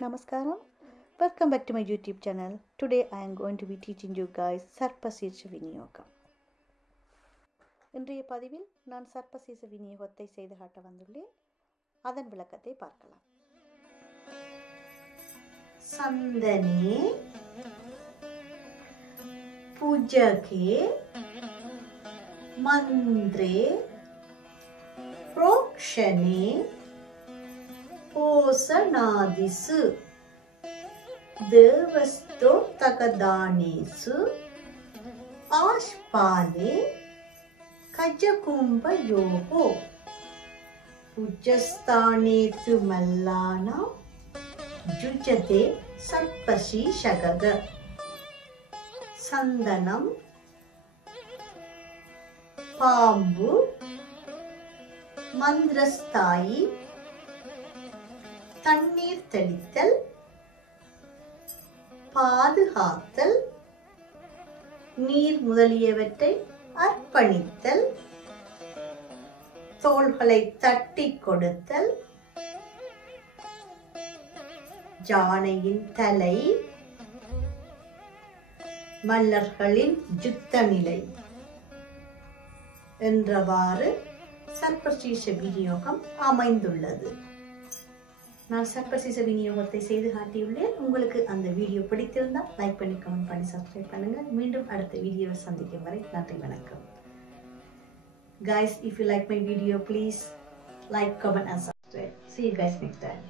Namaskaram. Welcome back to my YouTube channel. Today I am going to be teaching you guys சர்ப்பசீர்ஷ விநியோகம். இன்றைய பதிவில் நான் சர்ப்பசீர்ஷ விநியோகத்தை செய்து காட்ட வந்துள்ளேன். அதன் விளக்கத்தை பார்க்கலாம். சந்தனே பூஜகே மந்திரே प्रोक्षणे पोषणादिषु देवस्तोत्तकदानेषु आश्पादे कजकुम्भयोः पूज्यस्थानेषु मल्लानां जुजते सर्पशीर्षगः सन्दनं पाम्बु மந்திரஸ்தாயி தண்ணீர் தெளித்தல் பாதுகாத்தல் நீர் முதலியவற்றை அர்ப்பணித்தல் தோள்களை தட்டி கொடுத்தல் யானையின் தலை மல்லர்களின் யுத்த நிலை என்றவாறு சர்ப்பசீர்ஷ விநியோகம் அமைந்துள்ளது. நான் சர்ப்பசீர்ஷ விநியோகத்தை செய்து காட்டியுள்ளேன். உங்களுக்கு அந்த வீடியோ பிடித்திருந்தால் லைக் பண்ணி கமெண்ட் பண்ணி சப்ஸ்கிரைப் பண்ணுங்க. மீண்டும் அடுத்த வீடியோவை சந்திக்கும் வரை நன்றி வணக்கம். Guys, if you like my video, please like, comment and subscribe. See you guys next time.